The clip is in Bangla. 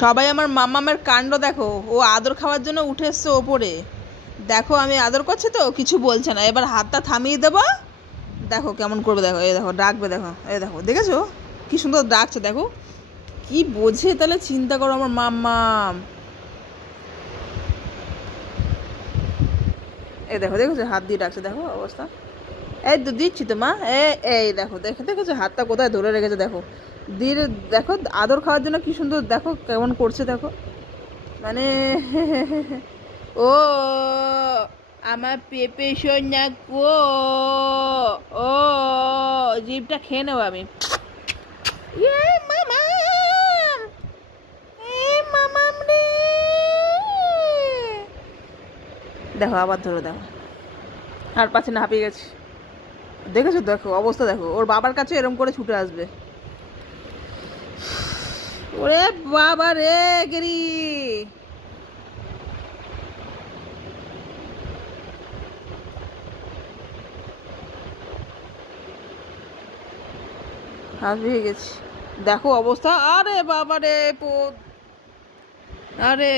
সবাই আমার মাম্মামের কাণ্ড দেখো, ও আদর খাওয়ার জন্য উঠে এসছে ওপরে। দেখো আমি আদর করছি তো কিছু বলছে না, এবার হাতটা থামিয়ে দেবো। দেখো কেমন করবে, দেখো এই দেখো ডাকবে, দেখো এই দেখো, দেখেছো কি সুন্দর ডাকছে, দেখো কি বোঝে তাহলে চিন্তা করো আমার মাম্মাম। এই দেখো, দেখেছো হাত দিয়ে ডাকছে, দেখো অবস্থা। এই তো দিচ্ছি তো মা, এই দেখো, দেখেছো হাতটা কোথায় ধরে রেখেছে, দেখো দিয়ে দেখো আদর খাওয়ার জন্য কি সুন্দর, দেখো কেমন করছে, দেখো মানে ও আমার পেঁপে সোনা কো, ও জিভটা খেয়ে নেবো আমি। মামাম, মামাম রে, দেখো আবার ধরো, দেখো আর পাচ্ছে না, হাঁপিয়ে গেছে। দেখেছো, দেখো অবস্থা, দেখো ওর বাবার কাছে এরম করে ছুটে আসবে। ওরে বাবা রে গেরি, হাঁপিয়ে গেছি, দেখো অবস্থা। আরে বাবা রে, আরে